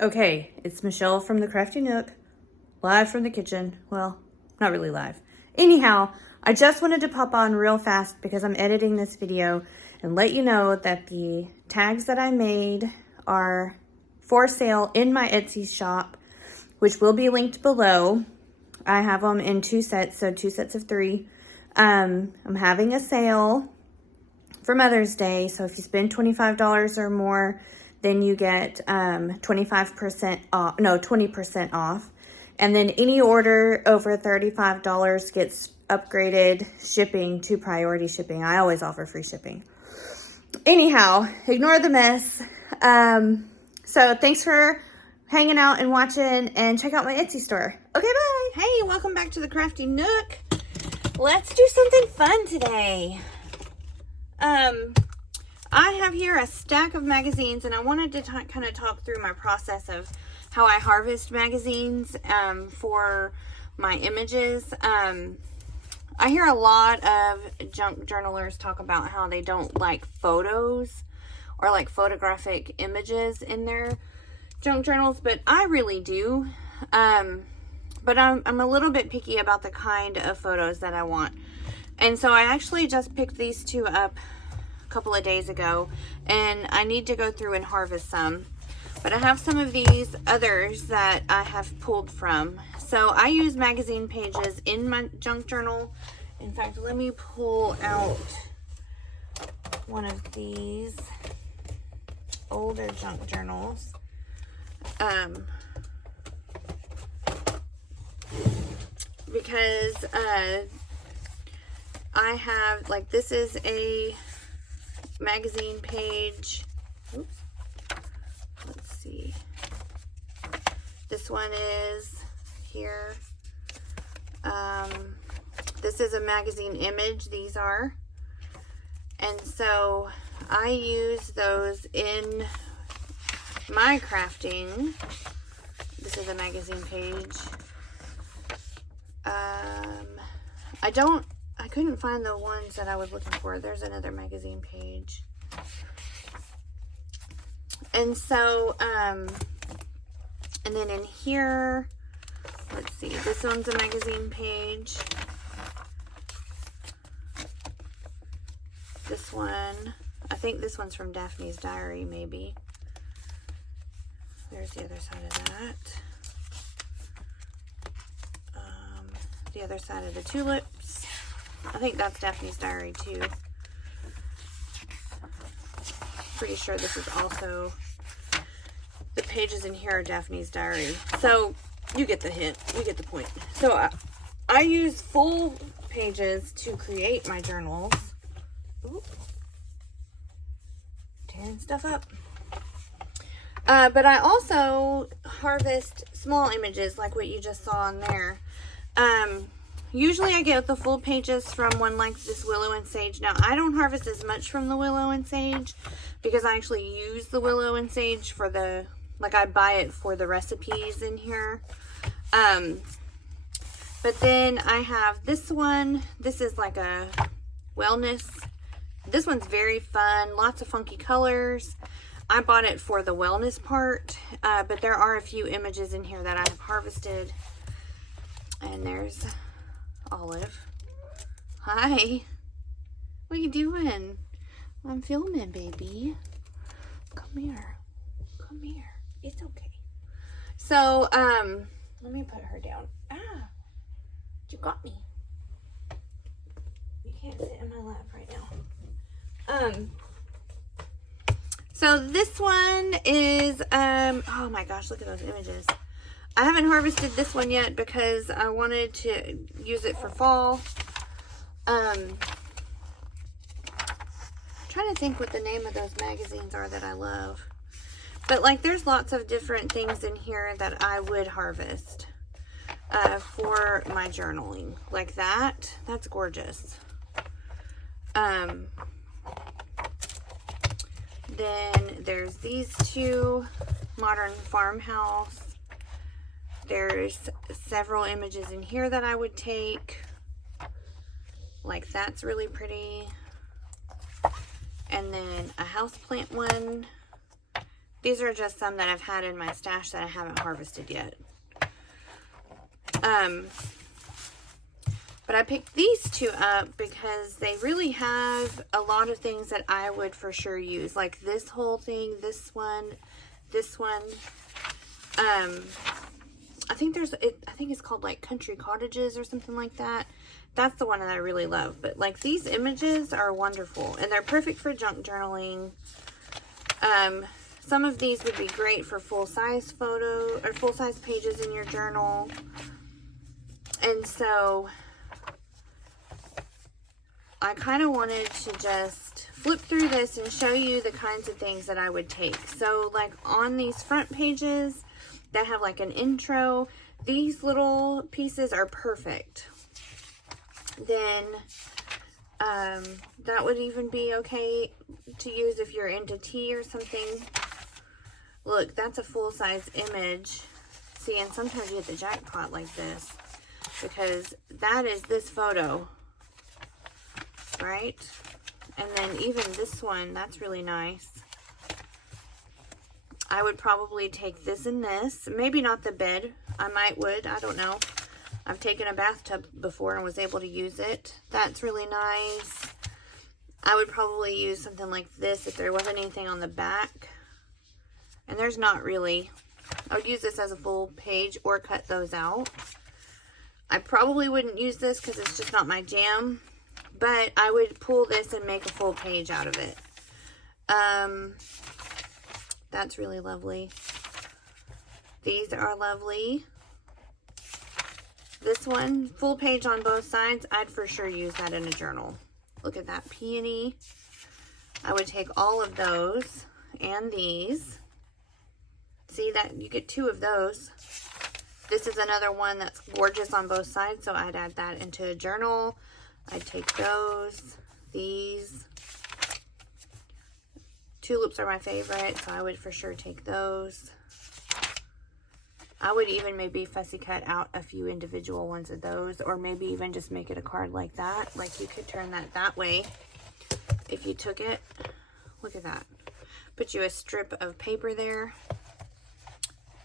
Okay, it's Michelle from the Crafty Nook, live from the kitchen. Well, not really live. Anyhow, I just wanted to pop on real fast because I'm editing this video and let you know that the tags that I made are for sale in my Etsy shop, which will be linked below. I have them in 2 sets, so 2 sets of 3. I'm having a sale for Mother's Day, so if you spend $25 or more, then you get 25% off, no, 20% off. And then any order over $35 gets upgraded shipping to priority shipping. I always offer free shipping. Anyhow, ignore the mess. So thanks for hanging out and watching, and check out my Etsy store. Okay, bye. Hey, welcome back to the Crafty Nook. Let's do something fun today. I have here a stack of magazines, and I wanted to kind of talk through my process of how I harvest magazines for my images. I hear a lot of junk journalers talk about how they don't like photos or like photographic images in their junk journals, but I really do. But I'm a little bit picky about the kind of photos that I want. And so I actually just picked these 2 up a couple of days ago, and I need to go through and harvest some. But I have some of these others that I have pulled from. So I use magazine pages in my junk journal. In fact, let me pull out one of these older junk journals. Because I have, like, this is a magazine page. Oops. Let's see. This one is here. This is a magazine image. These are. And so I use those in my crafting. This is a magazine page. I couldn't find the ones that I was looking for. There's another magazine page. And so, and then in here, let's see, this one's a magazine page. This one, I think this one's from Daphne's Diary, maybe. There's the other side of that. The other side of the tulips. I think that's Daphne's Diary too. Pretty sure this is also, the pages in here are Daphne's Diary. So you get the hint, you get the point. So I use full pages to create my journals. Ooh. Tearing stuff up. But I also harvest small images like what you just saw in there. Usually I get the full pages from one like this willow and sage. Now, I don't harvest as much from the willow and sage because I actually use the willow and sage for the, like, I buy it for the recipes in here. But then I have this one. This is like a wellness. This one's very fun. Lots of funky colors. I bought it for the wellness part, but there are a few images in here that I have harvested. And there's Olive. Hi. What are you doing? I'm filming, baby. Come here. Come here. It's okay. So, let me put her down. Ah, you got me. You can't sit in my lap right now. So this one is, oh my gosh, look at those images. I haven't harvested this one yet because I wanted to use it for fall. I'm trying to think what the name of those magazines are that I love. But, like, there's lots of different things in here that I would harvest for my journaling. Like that. That's gorgeous. Then there's these 2, Modern Farmhouse. There's several images in here that I would take. Like, that's really pretty. And then a houseplant one. These are just some that I've had in my stash that I haven't harvested yet. But I picked these two up because they really have a lot of things that I would for sure use. Like this whole thing, this one. I think it's called like Country Cottages or something like that. That's the one that I really love. But like these images are wonderful and they're perfect for junk journaling. Some of these would be great for full-size photo or full-size pages in your journal. And so I kind of wanted to just flip through this and show you the kinds of things that I would take. So like on these front pages that have like an intro, these little pieces are perfect. Then that would even be okay to use if you're into tea or something. Look, that's a full-size image. See, and sometimes you hit the jackpot like this because that is this photo. Right? And then even this one, that's really nice. I would probably take this and this. Maybe not the bed. I don't know. I've taken a bathtub before and was able to use it. That's really nice. I would probably use something like this if there wasn't anything on the back. And there's not really. I would use this as a full page or cut those out. I probably wouldn't use this because it's just not my jam. But I would pull this and make a full page out of it. That's really lovely. These are lovely. This one, full page on both sides. I'd for sure use that in a journal. Look at that peony. I would take all of those and these. See that you get two of those. This is another one that's gorgeous on both sides, so I'd add that into a journal. I'd take those, these. Tulips are my favorite, so I would for sure take those. I would even maybe fussy cut out a few individual ones of those, or maybe even just make it a card like that. Like you could turn that way if you took it. Look at that. Put you a strip of paper there,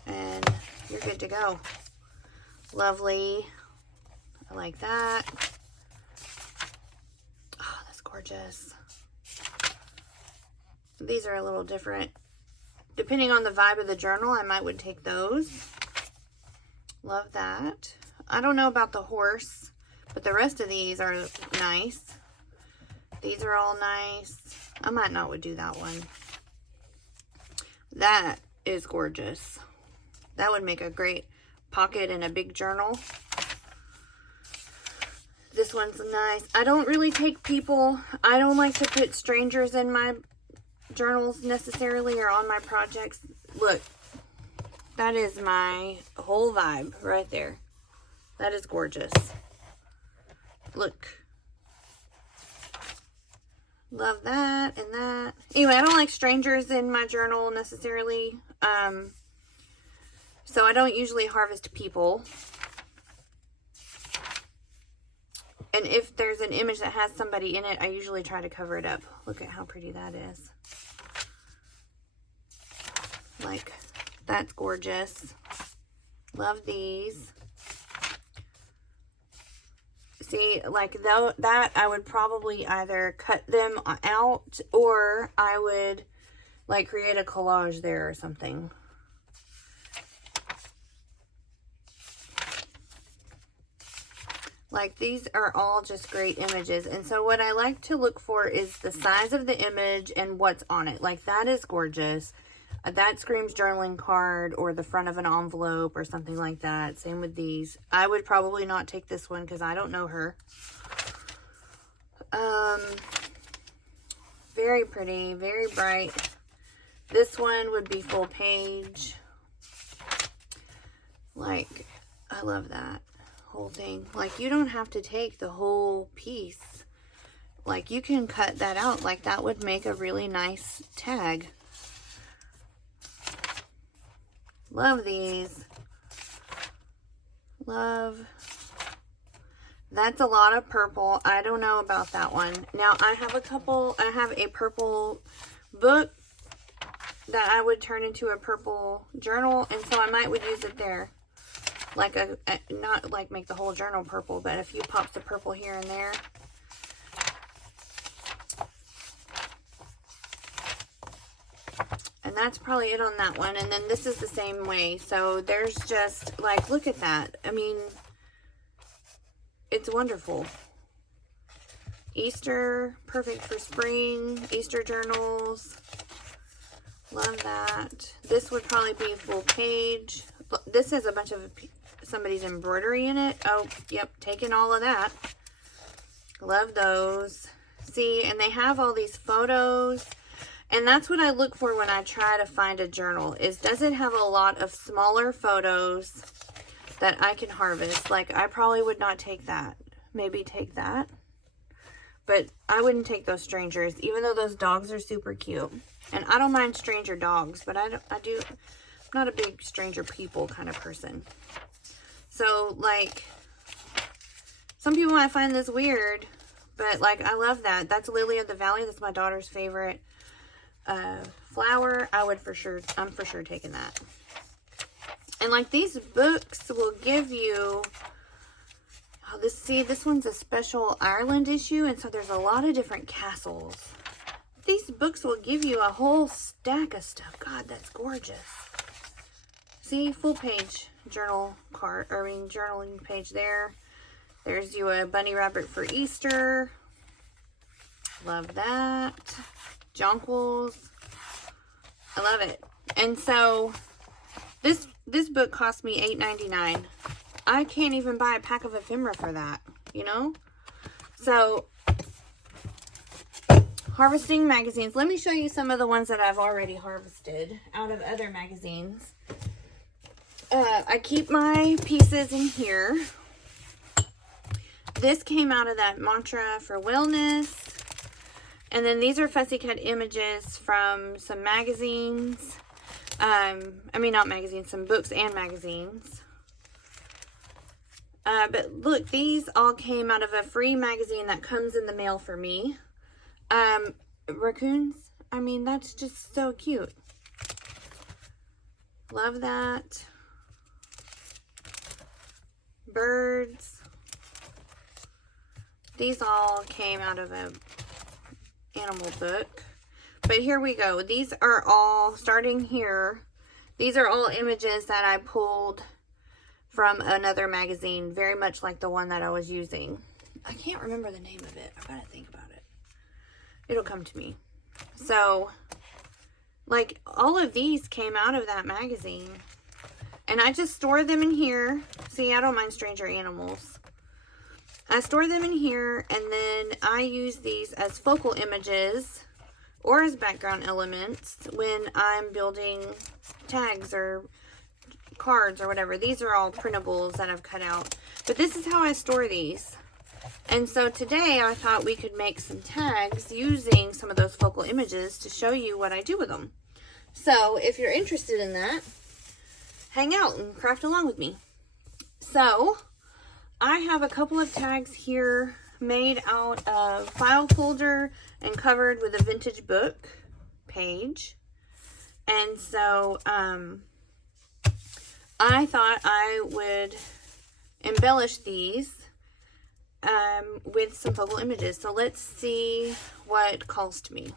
and you're good to go. Lovely. I like that. Oh, that's gorgeous. These are a little different. Depending on the vibe of the journal, I would take those. Love that. I don't know about the horse, but the rest of these are nice. These are all nice. I might not would do that one. That is gorgeous. That would make a great pocket in a big journal. This one's nice. I don't really take people. I don't like to put strangers in my journals necessarily or on my projects. Look, that is my whole vibe right there. That is gorgeous. Look. Love that and that. Anyway, I don't like strangers in my journal necessarily. So I don't usually harvest people. And if there's an image that has somebody in it, I usually try to cover it up. Look at how pretty that is. Like, that's gorgeous. Love these. See, like that I would probably either cut them out or I would like create a collage there or something. Like these are all just great images. And so what I like to look for is the size of the image and what's on it. Like that is gorgeous. That screams journaling card or the front of an envelope or something like that. Same with these. I would probably not take this one because I don't know her. Very pretty, very bright. This one would be full page. Like, I love that whole thing. Like, you don't have to take the whole piece. Like, you can cut that out. Like, that would make a really nice tag. Love these. Love. That's a lot of purple. I don't know about that one. Now, I have a purple book that I would turn into a purple journal, and so I would use it there. Like not like make the whole journal purple, but a few pops of purple here and there. And that's probably it on that one. And then this is the same way. So there's just like, look at that. I mean, it's wonderful. Easter, perfect for spring, Easter journals. Love that. This would probably be full page. This has a bunch of somebody's embroidery in it. Oh, yep, taking all of that. Love those. See, and they have all these photos. And that's what I look for when I try to find a journal, is does it have a lot of smaller photos that I can harvest? Like, I probably would not take that. Maybe take that. But I wouldn't take those strangers, even though those dogs are super cute. And I don't mind stranger dogs, but I'm not a big stranger people kind of person. So, like, some people might find this weird, but, like, I love that. That's Lily of the Valley. That's my daughter's favorite flower. I'm for sure taking that. And, like, these books will give you... Oh, this one's a special Ireland issue, and so there's a lot of different castles. These books will give you a whole stack of stuff. God, that's gorgeous. See, full page journal card, journaling page there. There's you a bunny rabbit for Easter. Love that. Jonquils. I love it. And so this book cost me $8.99. I can't even buy a pack of ephemera for that, you know? So, harvesting magazines. Let me show you some of the ones that I've already harvested out of other magazines. I keep my pieces in here. This came out of that Mantra for Wellness. And then these are fussy cut images from some magazines. Not magazines, some books and magazines. But look, these all came out of a free magazine that comes in the mail for me. Raccoons. I mean, that's just so cute. Love that. Birds. These all came out of a animal book. But here we go. These are all, starting here, these are all images that I pulled from another magazine, very much like the one that I was using. I can't remember the name of it. I've got to think about it. It'll come to me. So, like, all of these came out of that magazine. And I just store them in here. See, I don't mind stranger animals. I store them in here, and then I use these as focal images or as background elements when I'm building tags or cards or whatever. These are all printables that I've cut out. But this is how I store these. And so today I thought we could make some tags using some of those focal images to show you what I do with them. So if you're interested in that, hang out and craft along with me. So I have a couple of tags here made out of file folder and covered with a vintage book page. And so I thought I would embellish these with some focal images. So let's see what calls to me.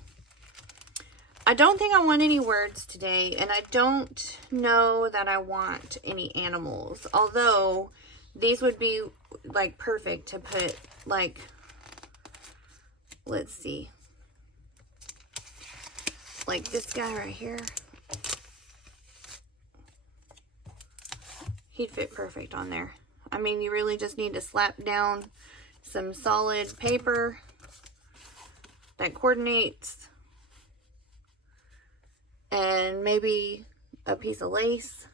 I don't think I want any words today, and I don't know that I want any animals, although these would be like perfect to put, like, let's see, like this guy right here. He'd fit perfect on there. I mean, you really just need to slap down some solid paper that coordinates, and maybe a piece of lace.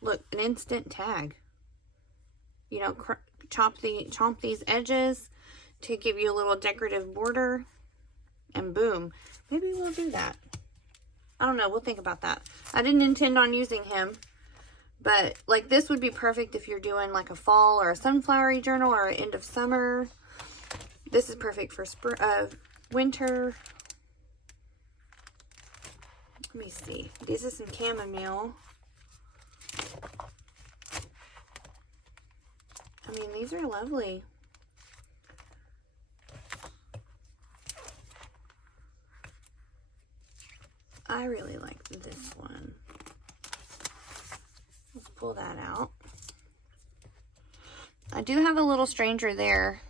Look, an instant tag. You know, chomp these edges to give you a little decorative border, and boom. Maybe we'll do that. I don't know. We'll think about that. I didn't intend on using him, but like this would be perfect if you're doing like a fall or a sunflowery journal or an end of summer. This is perfect for winter. Let me see. These are some chamomile. I mean, these are lovely. I really like this one. Let's pull that out. I do have a little stranger there,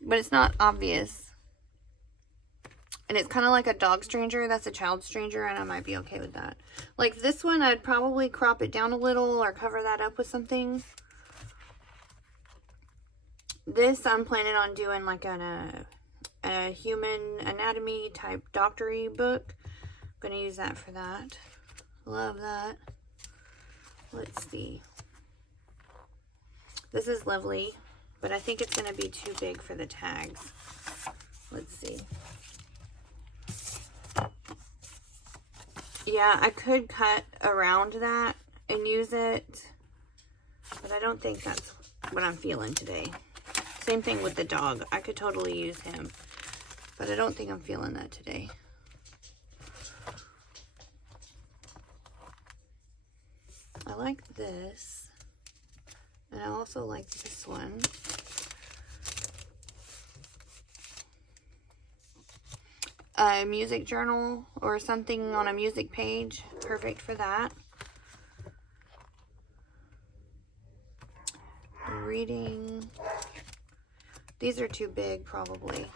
but it's not obvious. And it's kind of like a dog stranger. That's a child stranger, and I might be okay with that. Like this one, I'd probably crop it down a little or cover that up with something. This, I'm planning on doing like a human anatomy type doctory book. I'm going to use that for that. Love that. Let's see. This is lovely, but I think it's going to be too big for the tags. Let's see. Yeah, I could cut around that and use it, but I don't think that's what I'm feeling today. Same thing with the dog. I could totally use him, but I don't think I'm feeling that today. I like this, and I also like this one. A music journal or something on a music page, perfect for that. Reading. These are too big, probably.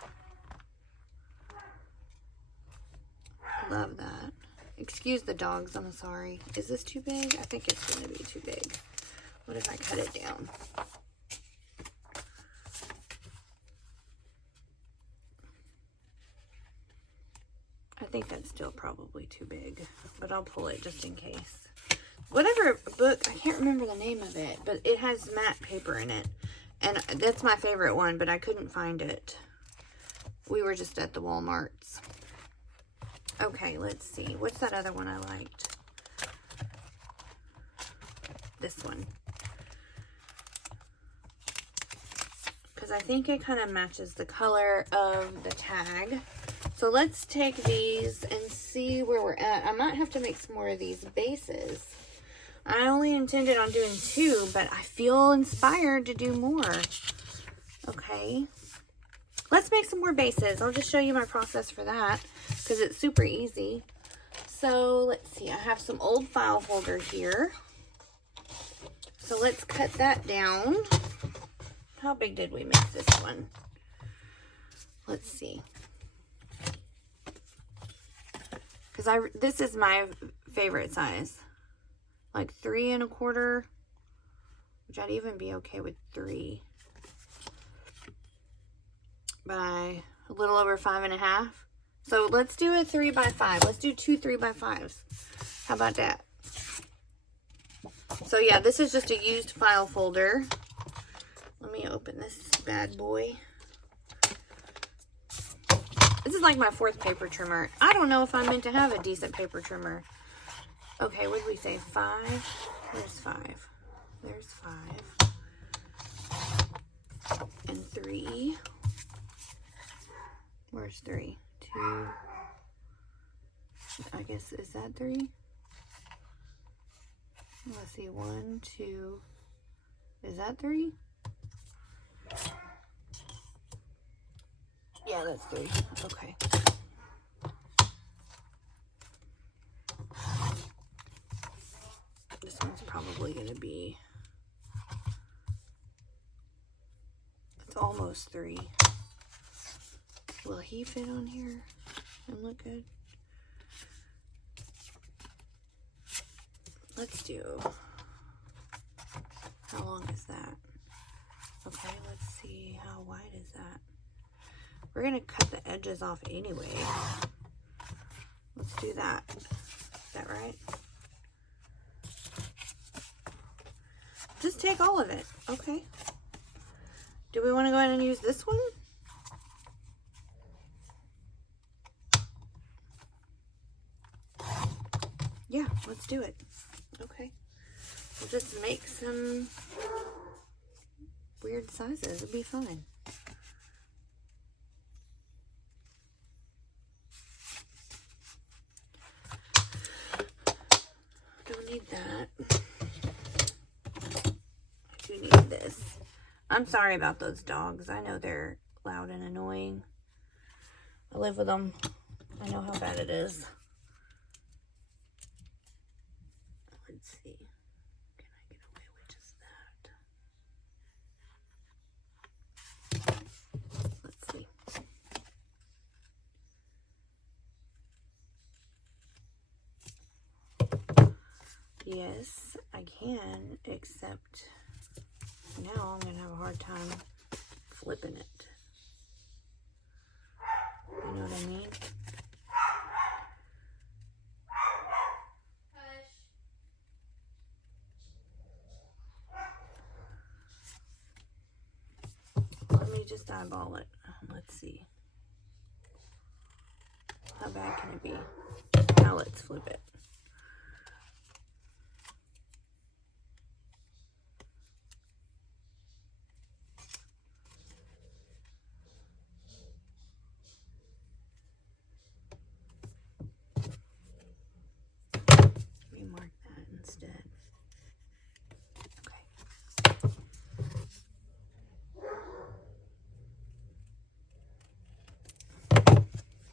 Love that. Excuse the dogs, I'm sorry. Is this too big? I think it's going to be too big. What if I cut it down? I think that's still probably too big, but I'll pull it just in case. Whatever book, I can't remember the name of it, but it has matte paper in it. And that's my favorite one, but I couldn't find it. We were just at the Walmarts. Okay, let's see. What's that other one I liked? This one. Because I think it kind of matches the color of the tag. So let's take these and see where we're at. I might have to make some more of these bases. I only intended on doing 2, but I feel inspired to do more. Okay. Let's make some more bases. I'll just show you my process for that because it's super easy. So let's see. I have some old file holder here. So let's cut that down. How big did we make this one? Let's see. Because this is my favorite size. Like 3 1/4, which I'd even be okay with 3 by a little over 5 1/2. So let's do a 3 by 5. Let's do 2 3 by 5s. How about that? So yeah, this is just a used file folder. Let me open this bad boy. This is like my 4th paper trimmer. I don't know if I'm meant to have a decent paper trimmer. Okay, what did we say? 5? There's 5. There's 5. And 3. Where's 3? 2. I guess, is that 3? Let's see. 1, 2. Is that 3? Yeah, that's 3. Okay. This one's probably going to be, it's almost 3. Will he fit on here and look good? Let's do, how long is that? Okay, let's see, how wide is that? We're going to cut the edges off anyway. Let's do that. Is that right? Just take all of it. Okay. Do we want to go ahead and use this one? Yeah, let's do it. Okay. We'll just make some weird sizes. It'll be fine. need that. I do need this. I'm sorry about those dogs. I know they're loud and annoying. I live with them. I know how bad it is. Let's see. Can I get away with just that? Let's see. Yes, I can, except now I'm going to have a hard time flipping it. You know what I mean? Let me just eyeball it. Let's see. How bad can it be? Now let's flip it. Let me mark that instead. Okay.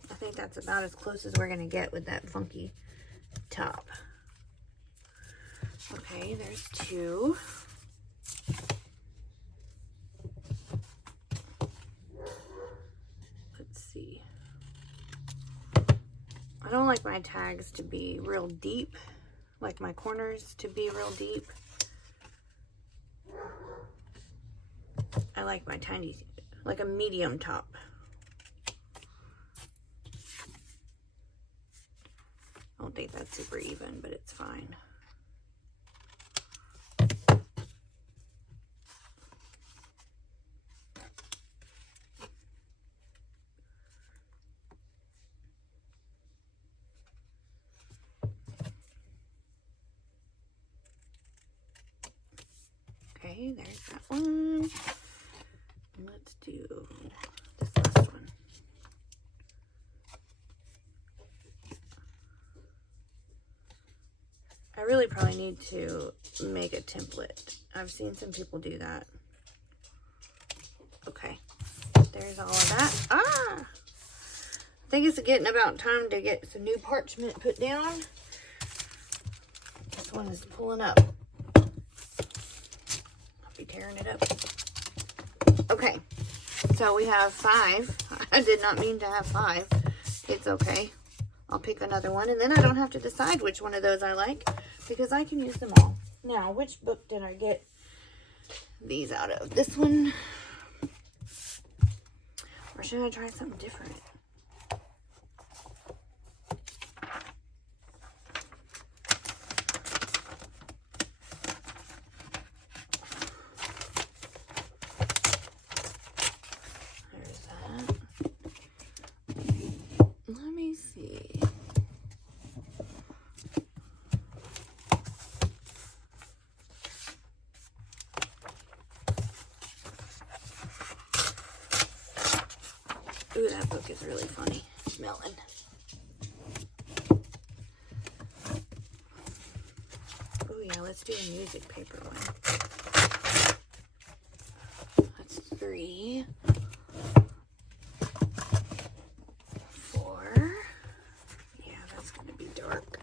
I think that's about as close as we're going to get with that funky top. Okay, there's two. Let's see. I don't like my tags to be real deep, like my corners to be real deep. I like my tiny, like a medium top. I don't think that's super even, but it's fine. Okay, there's that one. Let's do this last one. I really probably need to make a template. I've seen some people do that. Okay, there's all of that. Ah! I think it's getting about time to get some new parchment put down. This one is pulling up. Tearing it up. Okay, so we have 5. I did not mean to have 5. It's okay. I'll pick another one, and then I don't have to decide which one of those I like, because I can use them all. Now, which book did I get these out of? This one? Or should I try something different? Ooh, that book is really funny smelling. Oh yeah, let's do a music paper one. That's 3. 4. Yeah, that's gonna be dark.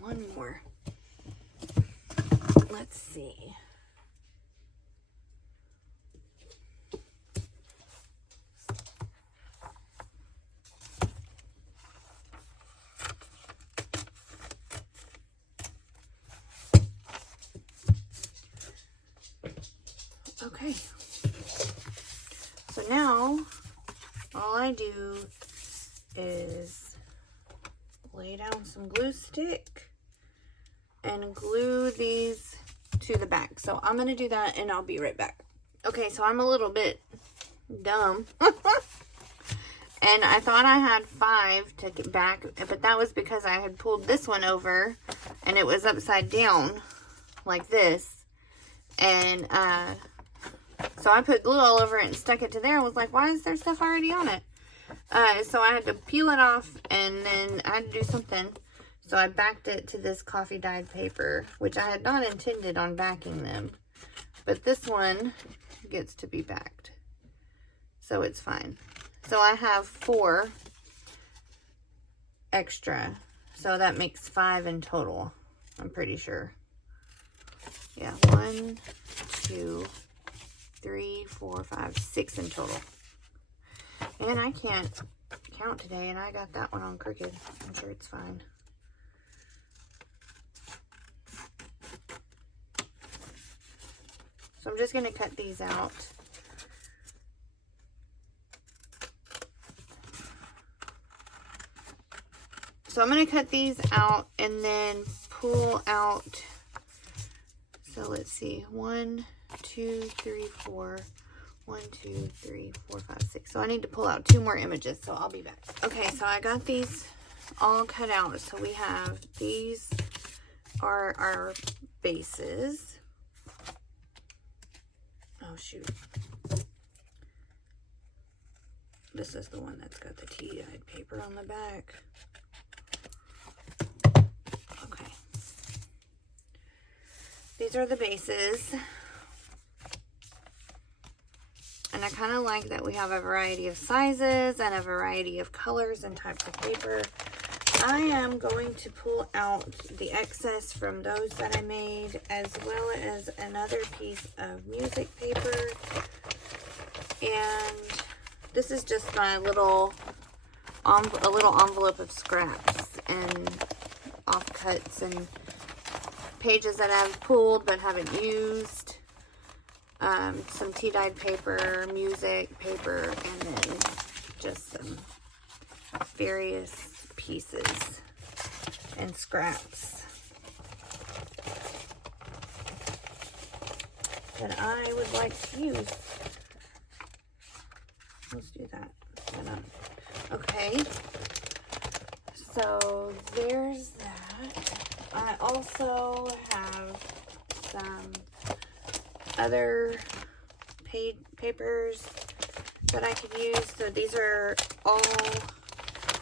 1 more. Let's see. Okay, so now all I do is lay down some glue stick and glue these to the back. So I'm going to do that and I'll be right back. Okay, so I'm a little bit dumb. And I thought I had 5 to get back, but that was because I had pulled this one over and it was upside down like this. And, so I put glue all over it and stuck it to there and was like, why is there stuff already on it? So I had to peel it off, and then I had to do something. So I backed it to this coffee dyed paper, which I had not intended on backing them. But this one gets to be backed. So it's fine. So I have 4 extra. So that makes 5 in total, I'm pretty sure. Yeah, 1, 2, 3, 4, 5, 6 in total. And I can't count today, and I got that one on crooked. I'm sure it's fine. So I'm just going to cut these out. So I'm going to cut these out and then pull out, so let's see, 1, 2, 3, 4, 1, 2, 3, 4, 5, 6. So I need to pull out 2 more images, so I'll be back. Okay, so I got these all cut out. So we have, these are our bases. Oh shoot. This is the one that's got the tea-dyed paper on the back. Okay. These are the bases. And I kind of like that we have a variety of sizes and a variety of colors and types of paper. I am going to pull out the excess from those that I made, as well as another piece of music paper. And this is just my little envelope of scraps and offcuts and pages that I've pulled but haven't used. Some tea-dyed paper, music paper, and then just some various pieces and scraps that I would like to use. Let's do that. Okay, so there's that. I also have some other papers that I could use. So these are all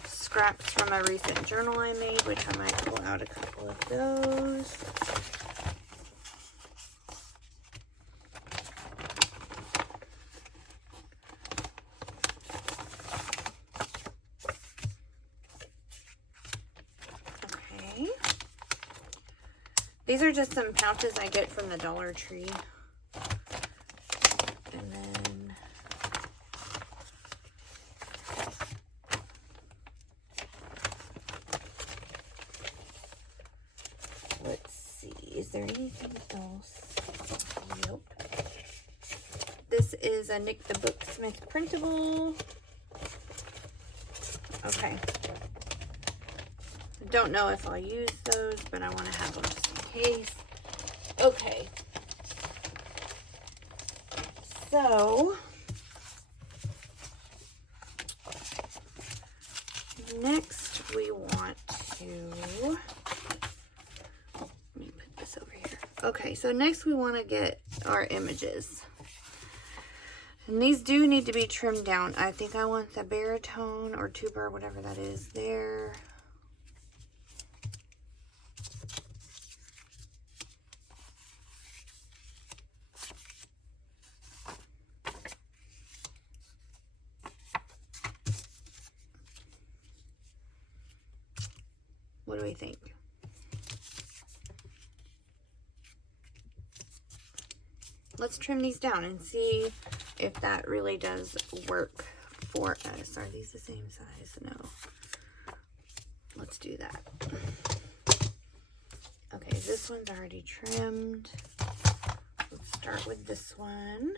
scraps from a recent journal I made, which I might pull out a couple of those. Okay. These are just some pouches I get from the Dollar Tree. And then let's see, is there anything else? Nope. This is a Nick the Booksmith printable. Okay. Don't know if I'll use those, but I want to have them just in case. Okay. So, next we want to, let me put this over here. Okay, so next we want to get our images. And these do need to be trimmed down. I think I want the baritone or tuba or whatever that is there. What do we think? Let's trim these down and see if that really does work for us. Are these the same size? No. Let's do that. Okay, this one's already trimmed. Let's start with this one.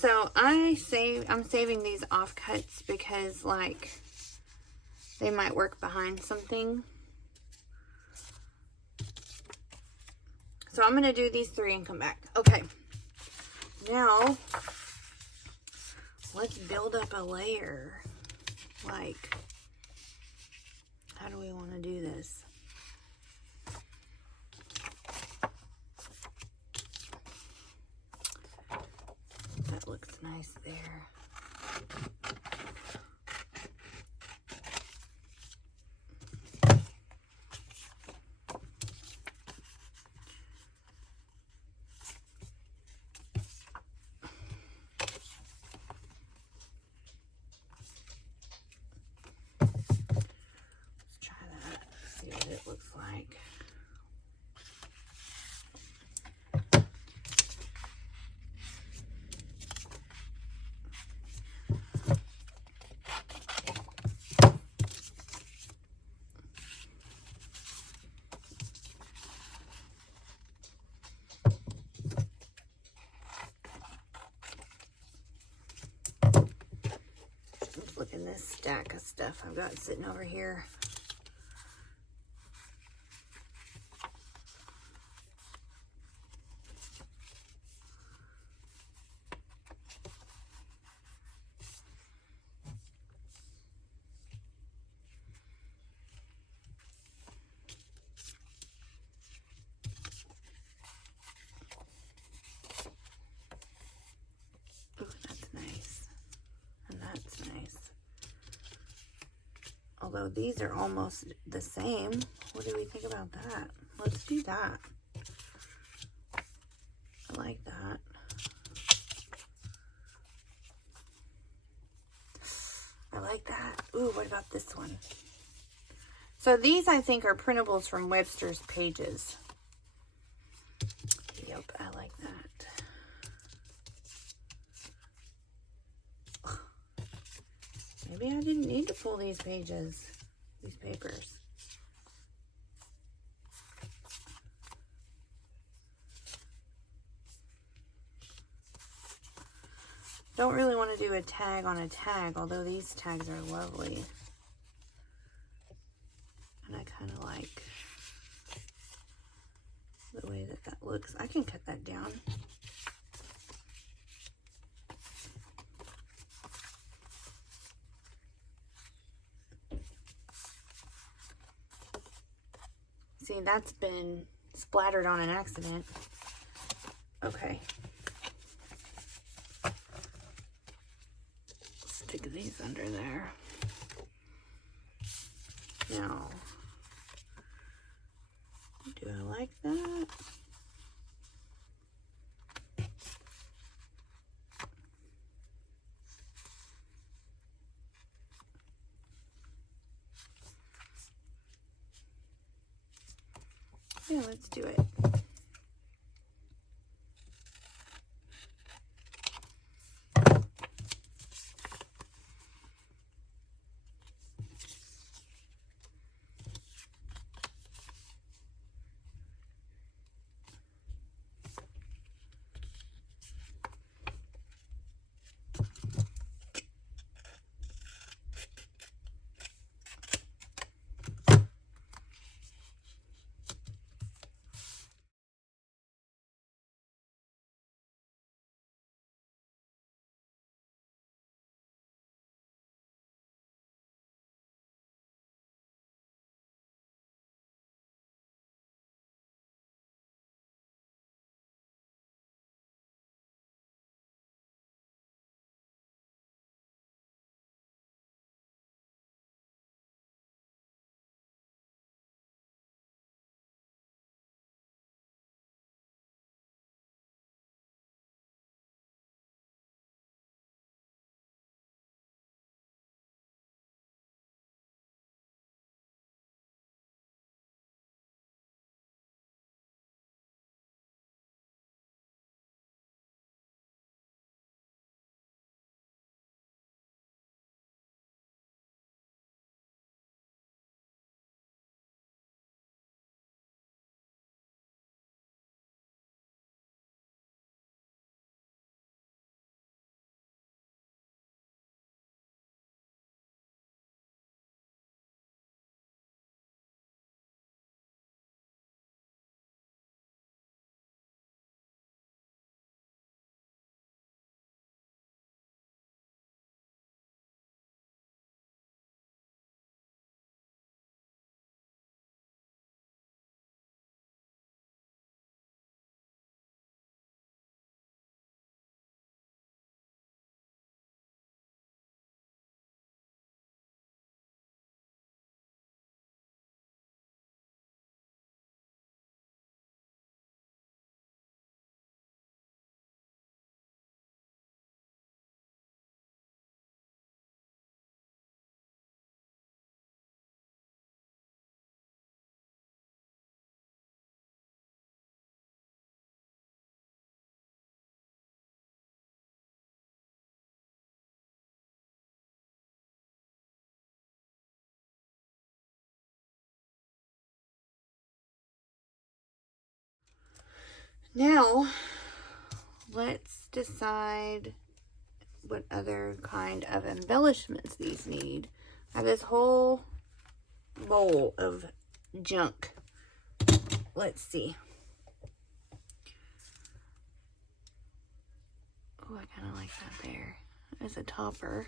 So I'm saving these offcuts because like they might work behind something. So I'm going to do these 3 and come back. Okay. Now, let's build up a layer. Like, how do we want to do this? That looks nice there. It looks like. Just look at this stack of stuff I've got sitting over here. Although these are almost the same. What do we think about that? Let's do that. I like that. I like that. Ooh, what about this one? So these I think are printables from Webster's Pages. Yep, I like that. Maybe I didn't need to pull these pages, these papers. Don't really want to do a tag on a tag, although these tags are lovely. And I kind of like the way that that looks. I can cut that down. See, that's been splattered on an accident. Okay. Stick these under there. Now, do I like that? Yeah, let's do it. Now, let's decide what other kind of embellishments these need. I have this whole bowl of junk. Let's see. Oh, I kind of like that there as a topper.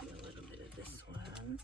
Do a little bit of this one.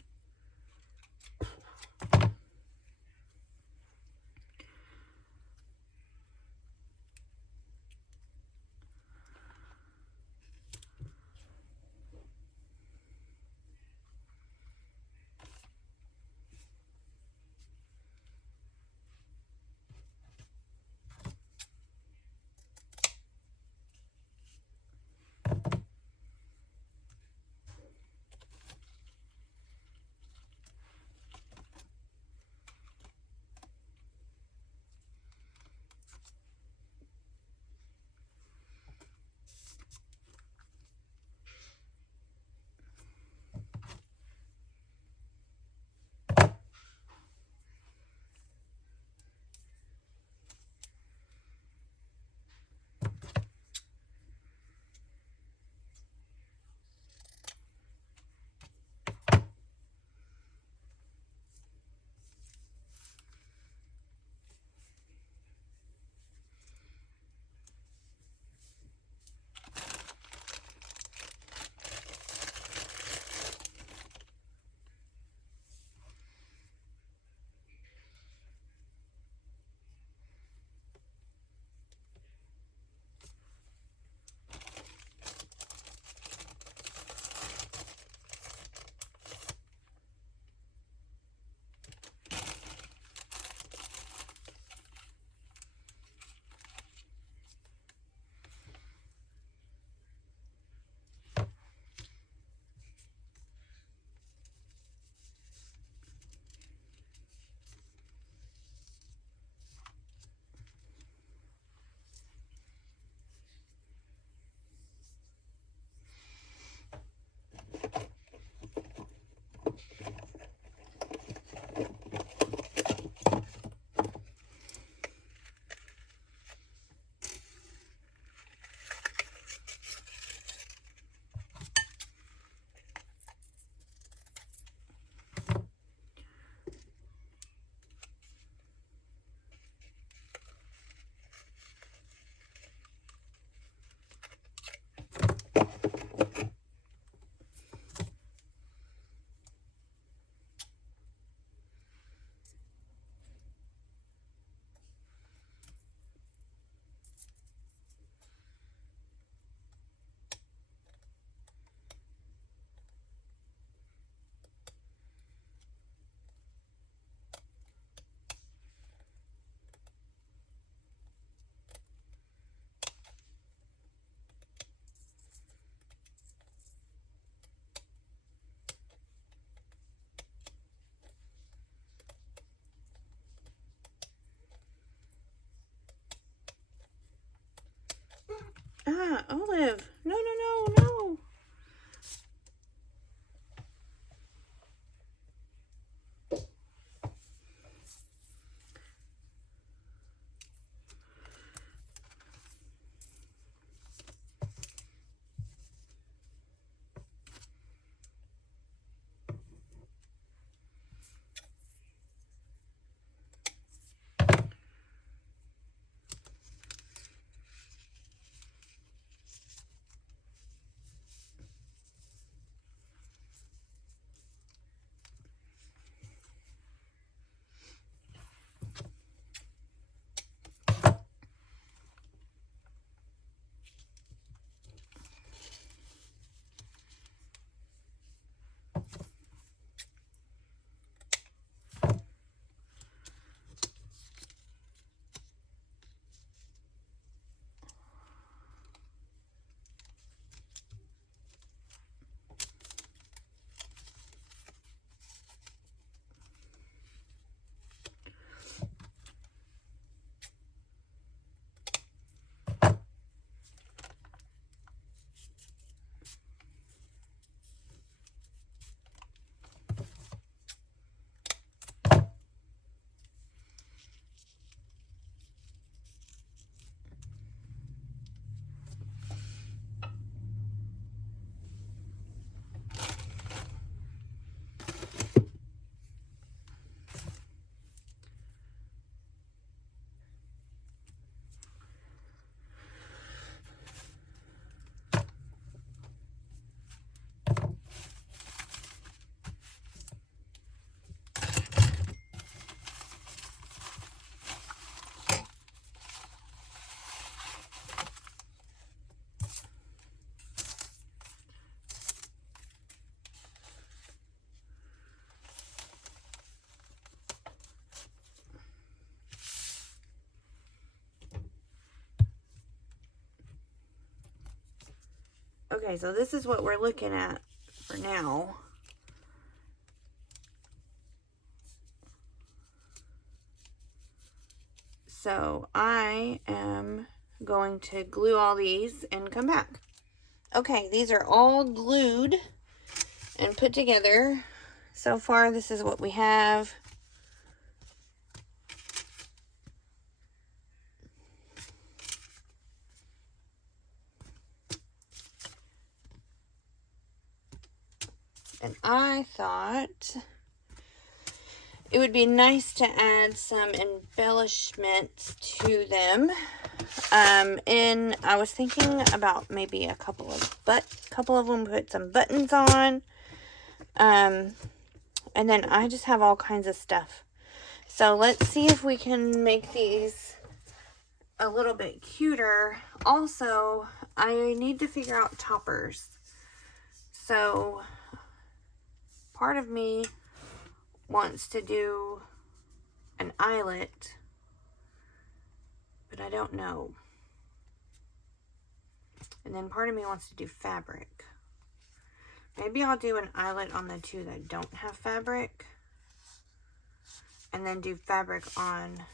Ah, Olive. No, no, no, no. Okay, so this is what we're looking at for now. So I am going to glue all these and come back. Okay, these are all glued and put together. So far, this is what we have. And I thought it would be nice to add some embellishments to them. And I was thinking about maybe a couple of them put some buttons on. And then I just have all kinds of stuff. So let's see if we can make these a little bit cuter. Also, I need to figure out toppers. So part of me wants to do an eyelet, but I don't know. And then part of me wants to do fabric. Maybe I'll do an eyelet on the two that don't have fabric, and then do fabric on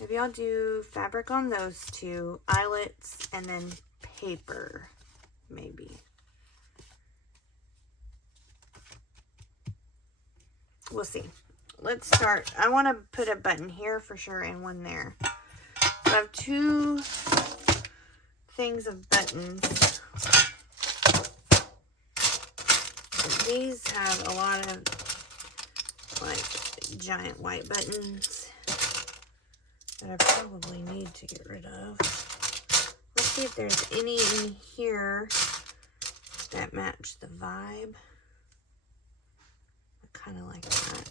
maybe I'll do fabric on those two, eyelets, and then paper, maybe. We'll see. Let's start. I want to put a button here for sure and one there. So I have two things of buttons. And these have a lot of like giant white buttons that I probably need to get rid of. Let's see if there's any in here that match the vibe. I kind of like that.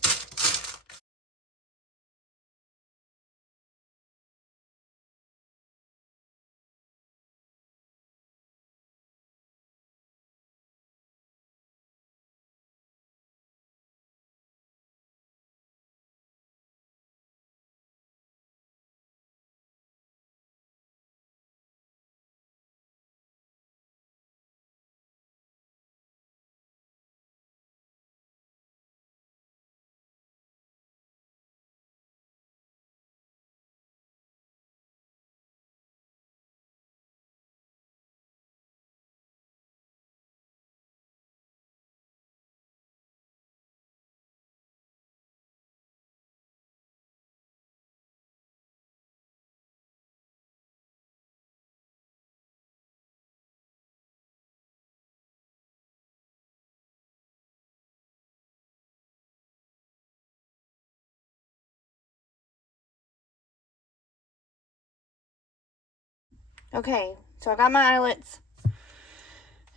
Okay, so I got my eyelets.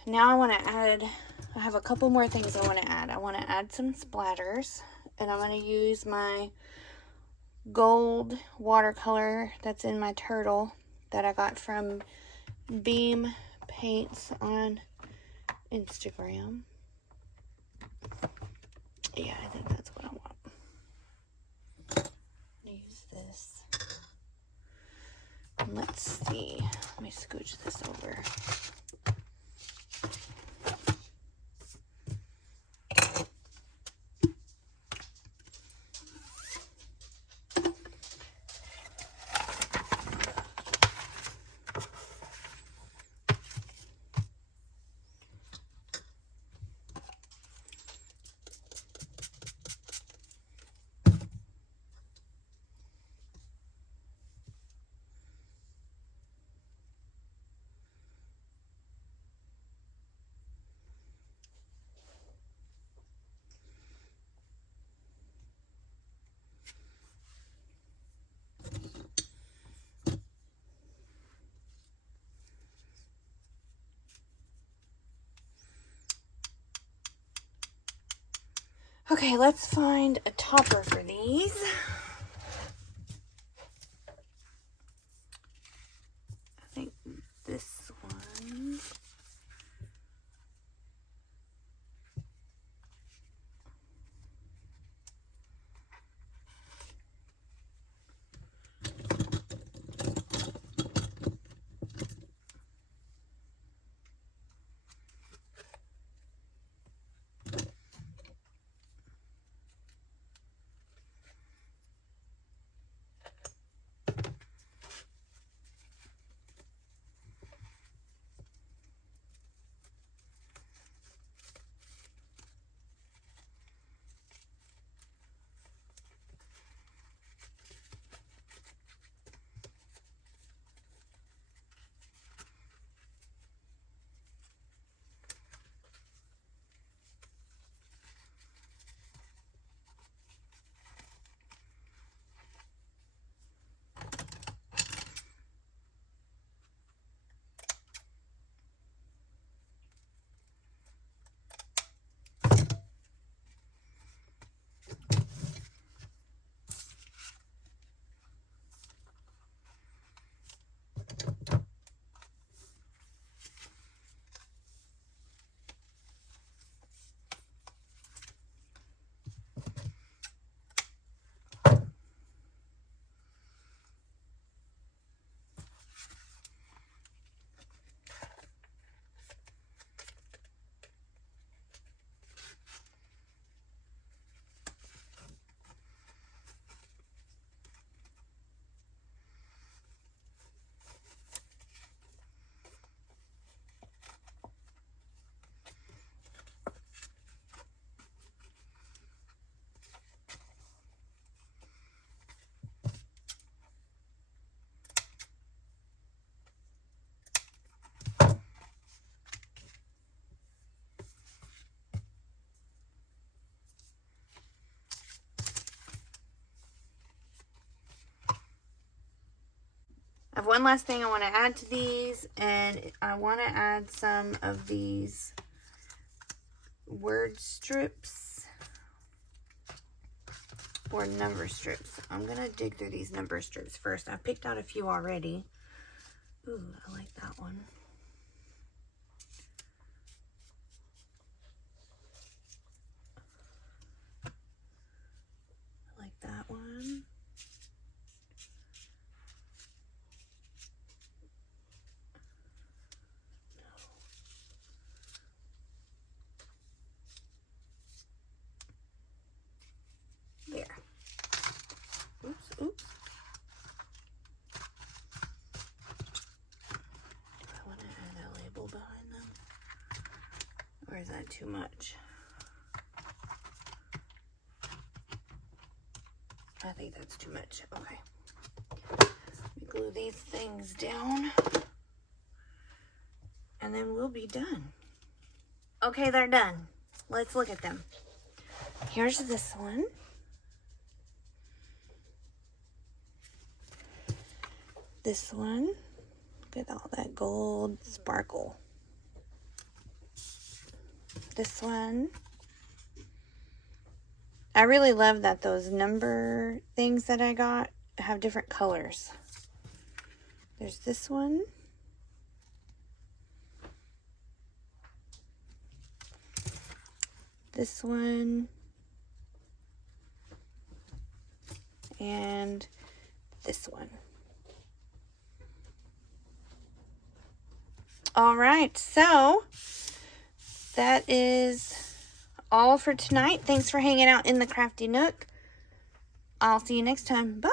Now I want to add, I have a couple more things I want to add. I want to add some splatters, and I'm going to use my gold watercolor that's in my turtle that I got from Beam Paints on Instagram. Yeah, I think that's what I want. Use this. Let's see. Let me scooch this over. Okay, let's find a topper for these. I think this one. have one last thing I want to add to these, and I want to add some of these word strips or number strips. I'm going to dig through these number strips first. I've picked out a few already. Ooh, I like that one. I like that one. There. Oops, oops. Do I want to add a label behind them? Or is that too much? I think that's too much. Okay. Let me glue these things down. And then we'll be done. Okay, they're done. Let's look at them. Here's this one. This one. Look at all that gold sparkle. This one. I really love that those number things that I got have different colors. There's this one. This one. And this one. All right, so that is all for tonight. Thanks for hanging out in the Crafty Nook. I'll see you next time. Bye.